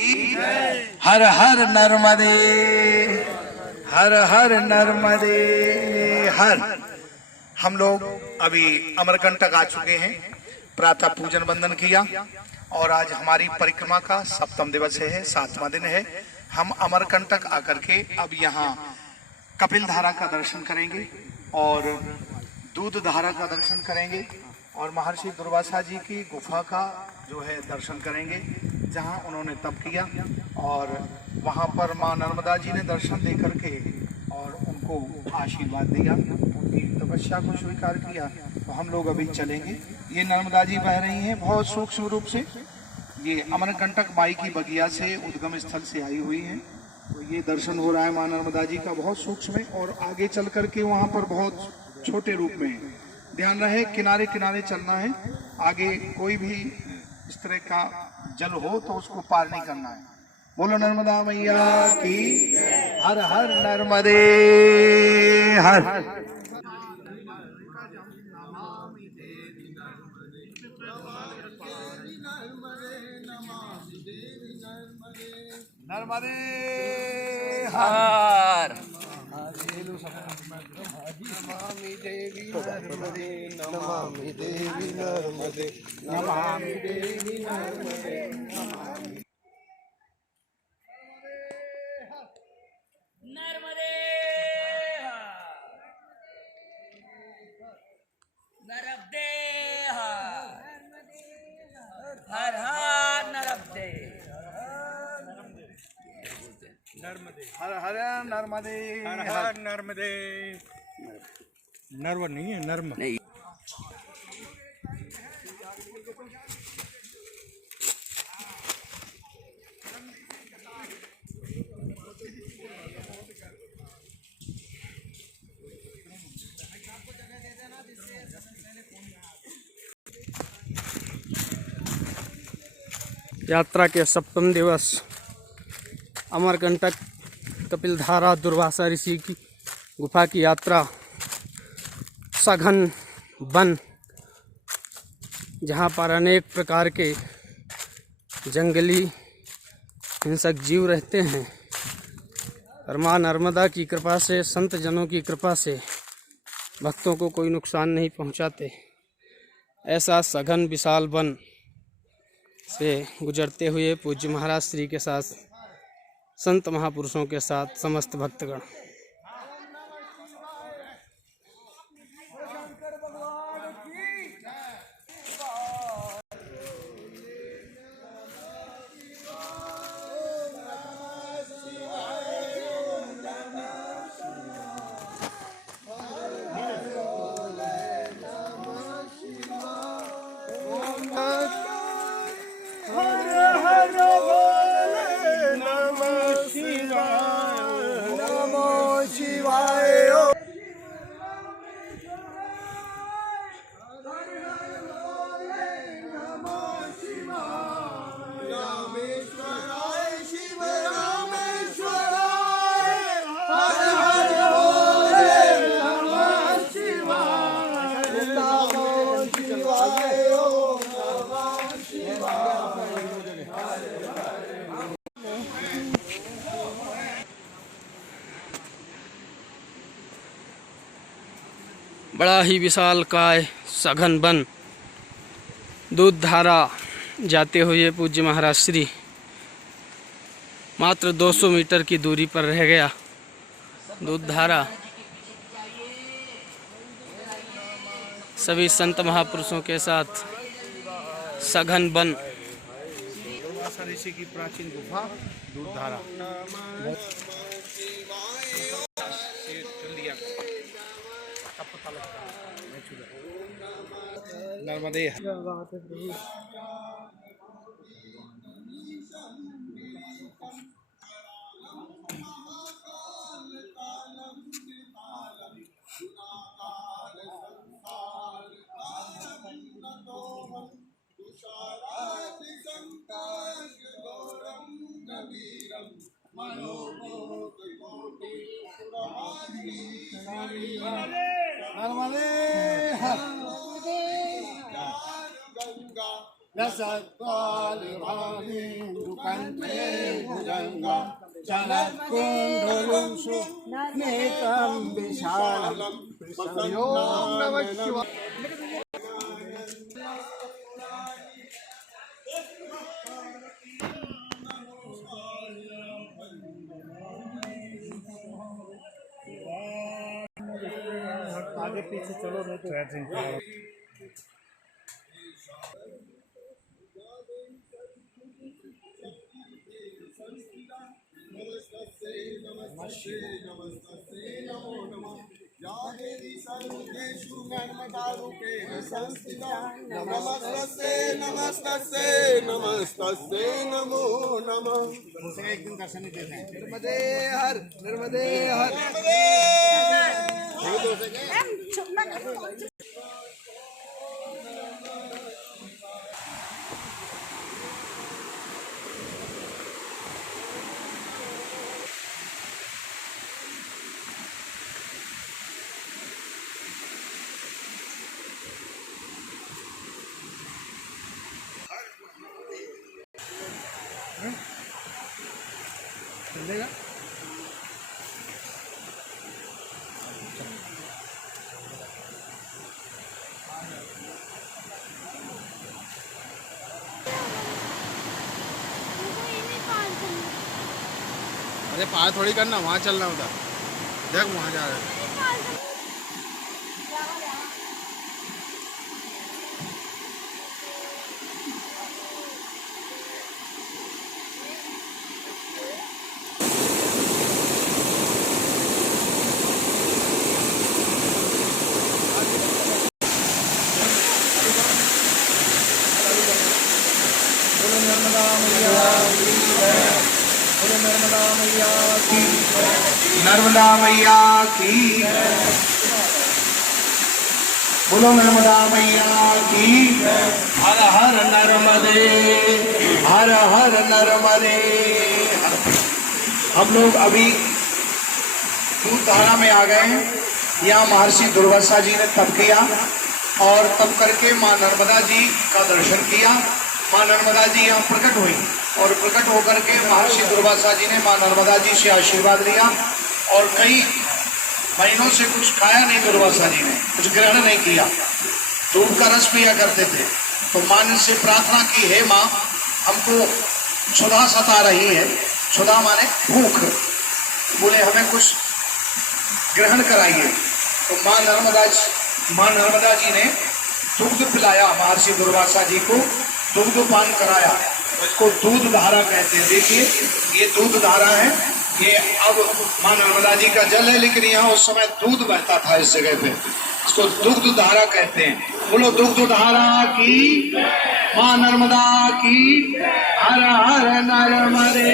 हर हर नर्मदे, हर हर नर्मदे हर। हम लोग अभी अमरकंटक आ चुके हैं, प्रातः पूजन वंदन किया और आज हमारी परिक्रमा का सप्तम दिवस है, 7वां दिन है। हम अमरकंटक आकर के अब यहाँ कपिल धारा का दर्शन करेंगे और दूध धारा का दर्शन करेंगे और महर्षि दुर्वासा जी की गुफा का जो है दर्शन करेंगे, जहां उन्होंने तप किया और वहां पर मां नर्मदा जी ने दर्शन दे करके और उनको आशीर्वाद दिया, उनकी तपस्या को स्वीकार किया। तो हम लोग अभी चलेंगे। ये नर्मदा जी बह रही हैं बहुत सूक्ष्म रूप से, ये अमरकंटक माई की बगिया से उद्गम स्थल से आई हुई हैं। तो ये दर्शन हो रहा है मां नर्मदा जी का बहुत सूक्ष्म में, और आगे चल करके वहां पर बहुत छोटे रूप में है। ध्यान रहे किनारे किनारे चलना है, आगे कोई भी इस तरह का जल हो तो उसको पार नहीं करना है। बोलो नर्मदा मैया की, हर हर नर्मदे हर। नर्मदे हर। नमामि देवी नर्मदे, नमामि देवी नर्मदे, नमामि देवी नर्मदे, नमामि नर्मदे नर्मदे हर हर नर्मदे, नर्मदे हर हर नर्मदे, हर हर नर्मदे। नर्व नहीं है, नर्म नहीं। यात्रा के सप्तम दिवस अमरकंटक कपिल धारा दुर्वासा ऋषि की गुफा की यात्रा, सघन वन जहाँ पर अनेक प्रकार के जंगली हिंसक जीव रहते हैं, और माँ नर्मदा की कृपा से, संत जनों की कृपा से भक्तों को कोई नुकसान नहीं पहुँचाते। ऐसा सघन विशाल वन से गुजरते हुए पूज्य महाराज श्री के साथ, संत महापुरुषों के साथ समस्त भक्तगण बड़ा ही विशाल काय सघन वन, दूध धारा जाते हुए पूज्य महाराज श्री मात्र 200 मीटर की दूरी पर रह गया। दूध धारा सभी संत महापुरुषों के साथ सघन वन, ऋषि की प्राचीन गुफा दूध धारा। नर्मदे रसत्पालिभानिन्दुकण्ठे भुजङ्गा चलत्कुण्डलं सुनेत्रं विशालं ॐ नमः शिवाय। आगे पीछे चलो नहीं तो नमस्तस्ते नमो नमः। एक दिन दर्शन नहीं देते हैं। नर्मदे हर नर्मदे हर चलेगा। अरे पार थोड़ी करना, वहाँ चलना उधर, देख वहाँ जा रहे हैं। नर्मदा मैया की नर्मदा मैया की बोलो नर्मदा मैया की हर हर नर्मदे हर हर नर्मदे। हम लोग अभी दूध धारा में आ गए हैं। यहाँ महर्षि दुर्वासा जी ने तप किया और तप करके माँ नर्मदा जी का दर्शन किया। माँ नर्मदा जी यहाँ प्रकट हुई और प्रकट होकर के महर्षि दुर्वासा जी ने माँ नर्मदा जी से आशीर्वाद लिया और कई महीनों से कुछ खाया नहीं। दुर्वासा जी ने कुछ ग्रहण नहीं किया, दूध का रस पिया करते थे। तो माँ ने से प्रार्थना की, हे माँ हमको क्षुधा सता रही है। क्षुधा माने भूख, बोले हमें कुछ ग्रहण कराइए। तो माँ नर्मदा जी ने दुग्ध पिलाया महर्षि दुर्वासा जी को, दूध पान कराया। इसको दूध धारा कहते हैं। देखिए ये दूध धारा है, ये अब माँ नर्मदा जी का जल है, लेकिन यहाँ उस समय दूध बहता था इस जगह पे, इसको दुग्ध धारा कहते हैं। बोलो दुग्ध धारा की, माँ नर्मदा की हर हर नर्मदे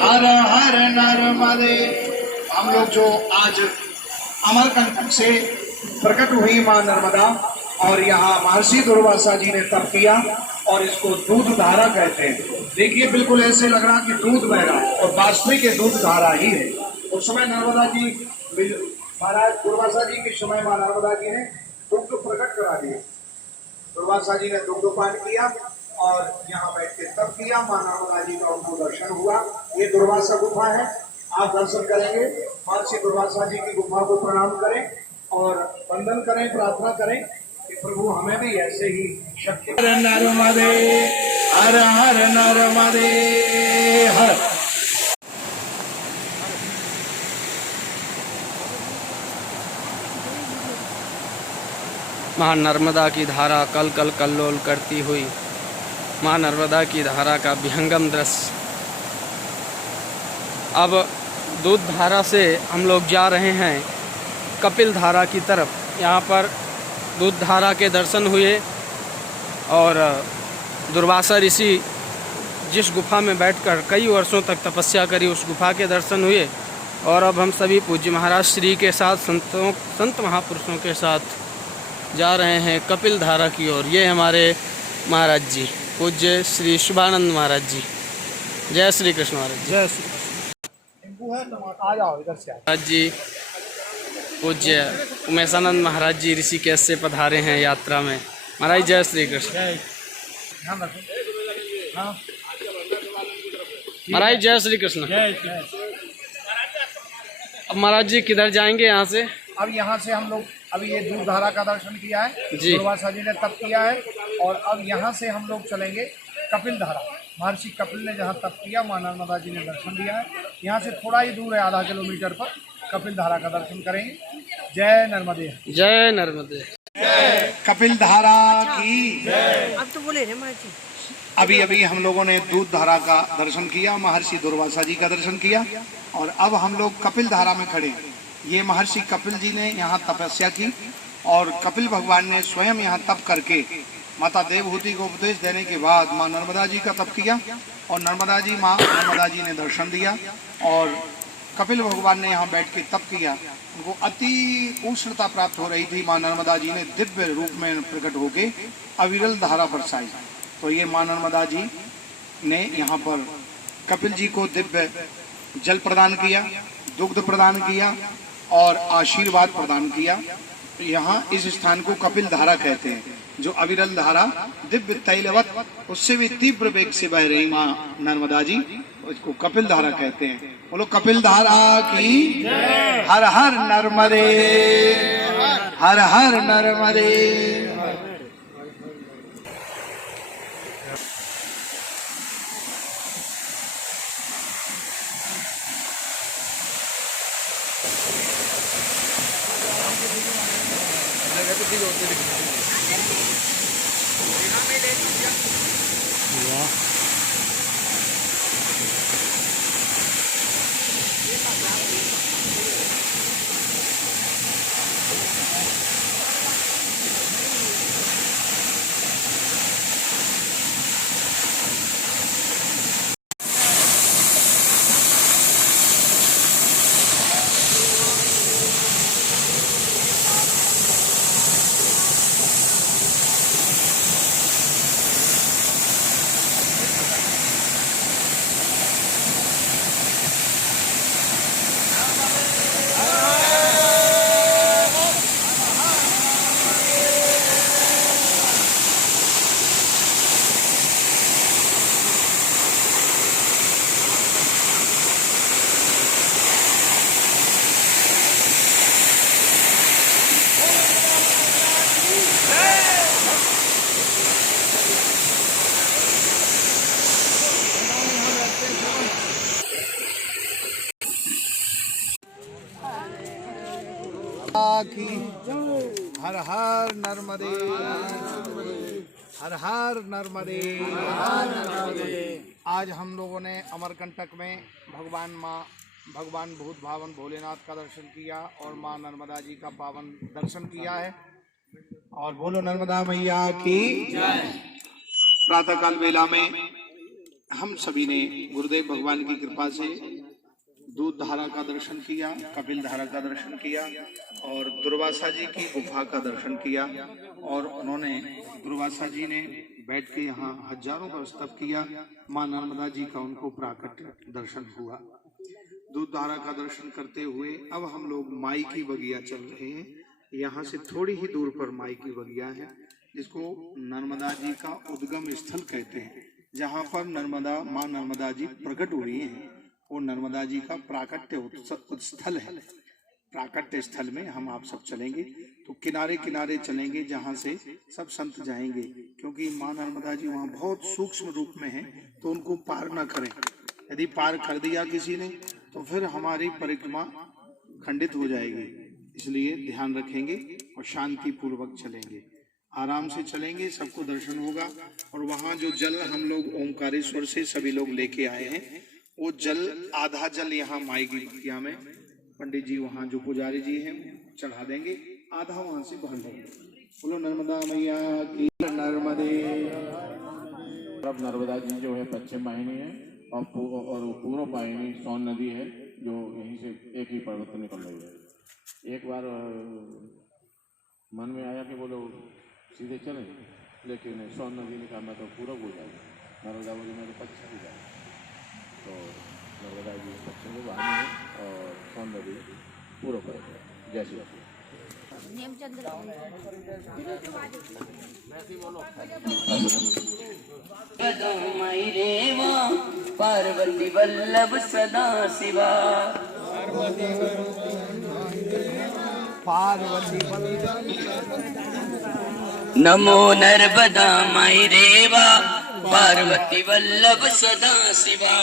हर हर नर्मदे। हम लोग जो आज अमरकंटक से प्रकट हुई माँ नर्मदा और यहाँ महर्षि दुर्वासा जी ने तप किया और इसको दूध धारा कहते हैं। देखिए बिल्कुल ऐसे लग रहा कि दूध बह रहा है और वास्तविक ये दूध धारा ही है। उस समय नर्मदा जी महाराज दुर्वासा जी के समय माँ नर्मदा जी ने दुग्ध प्रकट करा दिया। दुर्वासा जी ने दुग्ध पान किया और यहाँ बैठ के तप किया। माँ नर्मदा जी का उनको दर्शन हुआ। ये दुर्वासा गुफा है, आप दर्शन करेंगे। महर्षि दुर्वासा जी की गुफा को प्रणाम करें और वंदन करें, प्रार्थना करें कि प्रभु हमें भी ऐसे ही शक्ति। हर नर्मदे हर हर नर्मदे हर। माँ नर्मदा की धारा कल कल कल्लोल करती हुई माँ नर्मदा की धारा का विहंगम दृश्य। अब दूध धारा से हम लोग जा रहे हैं कपिल धारा की तरफ। यहाँ पर दूध धारा के दर्शन हुए और दुर्वासा ऋषि जिस गुफा में बैठकर कई वर्षों तक तपस्या करी उस गुफा के दर्शन हुए। और अब हम सभी पूज्य महाराज श्री के साथ संत महापुरुषों के साथ जा रहे हैं कपिल धारा की ओर। ये हमारे महाराज जी पूज्य श्री शुभानंद महाराज जी। जय श्री कृष्ण महाराज जी। जय श्री आ जाओ इधर से। महाराज जी पूज्य उमेशानंद महाराज जी ऋषिकेश से पधारे हैं यात्रा में। महाराज जय श्री कृष्ण। ध्यान रखो। हाँ महाराज जय श्री कृष्ण। अब महाराज जी किधर जाएंगे यहाँ से? अब यहाँ से हम लोग अभी ये दूध धारा का दर्शन किया है, जी। दुर्वासा जी ने तप किया है, और अब यहाँ से हम लोग चलेंगे कपिल धारा। महर्षि कपिल ने जहाँ तप किया, माँ नर्मदा जी ने दर्शन दिया है। यहाँ से थोड़ा ही दूर है, आधा किलोमीटर पर कपिल धारा का दर्शन करेंगे। जय नर्मदे। जय नर्मदे। कपिल धारा की अब तो बोले रे माँ जी। अभी अभी हम लोगों ने दूध धारा का दर्शन किया, महर्षि दुर्वासा जी का दर्शन किया, और अब हम लोग कपिल धारा में खड़े हैं। ये महर्षि कपिल जी ने यहाँ तपस्या की, और कपिल भगवान ने स्वयं यहाँ तप करके माता देवहूति को उपदेश देने के बाद माँ नर्मदा जी का तप किया, और माँ नर्मदा जी ने दर्शन दिया, और कपिल भगवान ने यहाँ बैठ के तप किया। उनको अति उष्णता प्राप्त हो रही थी। माँ नर्मदा जी ने दिव्य रूप में प्रकट होके अविरल धारा बरसाई। तो ये माँ नर्मदा जी ने यहाँ पर कपिल जी को दिव्य जल प्रदान किया, दुग्ध प्रदान किया और आशीर्वाद प्रदान किया। यहाँ इस स्थान को कपिल धारा कहते हैं, जो अविरल धारा दिव्य तैलवत उससे भी तीव्र वेग से बह रही माँ नर्मदा जी, उसको कपिल धारा कहते हैं। बोलो कपिल धारा की हर हर नर्मदे, हर हर नर्मदे। की हर हर नर्मदे, हर हर नर्मदे। आज हम लोगों ने अमरकंटक में भगवान भूत भावन भोलेनाथ का दर्शन किया और माँ नर्मदा जी का पावन दर्शन किया है। और बोलो नर्मदा मैया की प्रातःकाल वेला में हम सभी ने गुरुदेव भगवान की कृपा से दूध धारा का दर्शन किया, कपिल धारा का दर्शन किया और दुर्वासा जी की गुफा का दर्शन किया। और उन्होंने दुर्वासा जी ने बैठ के यहाँ हजारों का स्तव किया। माँ नर्मदा जी का उनको प्राकट दर्शन हुआ। दूध धारा का दर्शन करते हुए अब हम लोग माई की बगिया चल रहे हैं। यहाँ से थोड़ी ही दूर पर माई की बगिया है, जिसको नर्मदा जी का उद्गम स्थल कहते हैं, जहाँ पर माँ नर्मदा जी प्रकट हुई हैं। वो नर्मदा जी का प्राकट्य स्थल है। प्राकट्य स्थल में हम आप सब चलेंगे तो किनारे किनारे चलेंगे, जहाँ से सब संत जाएंगे, क्योंकि माँ नर्मदा जी वहाँ बहुत सूक्ष्म रूप में है, तो उनको पार न करें। यदि पार कर दिया किसी ने तो फिर हमारी परिक्रमा खंडित हो जाएगी। इसलिए ध्यान रखेंगे और शांति पूर्वक चलेंगे, आराम से चलेंगे, सबको दर्शन होगा। और वहाँ जो जल हम लोग ओमकारेश्वर से सभी लोग लेके आए हैं, वो जल आधा जल यहाँ माई की बगिया में पंडित जी वहाँ जो पुजारी जी हैं चढ़ा देंगे, आधा वहाँ से भर लेंगे। बोलो नर्मदा मैया की नर्मदे। अब नर्मदा जी जो है पश्चिम वाहिनी है और पूर्व वाहिनी सोन नदी है, जो यहीं से एक ही पर्वत निकल रही है। एक बार मन में आया कि बोलो सीधे चलें, लेकिन सोन नदी ने कहा मैं तो पूरब हो जाएगा, नर्मदा बोली मैं तो पश्चिम हो जाएगा। तो नर्मदा जी पश्चिम वाहिनी है और सोन नदी पूर्व पर है। जय श्री राम। माई रेवा पार्वती वल्लभ सदा शिवा नमो नर्मदा माई रेवा पार्वती वल्लभ सदा शिवा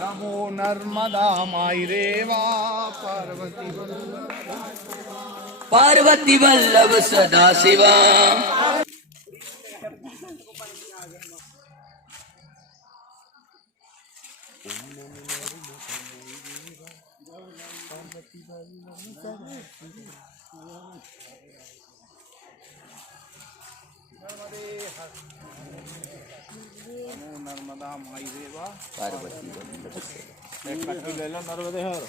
नमो नर्मदा माई रेवा पार्वती वल्लभ सदा शिवा नर्मदा माई रेवा पार्वती एक कट्टी ले लो नर्मदे हर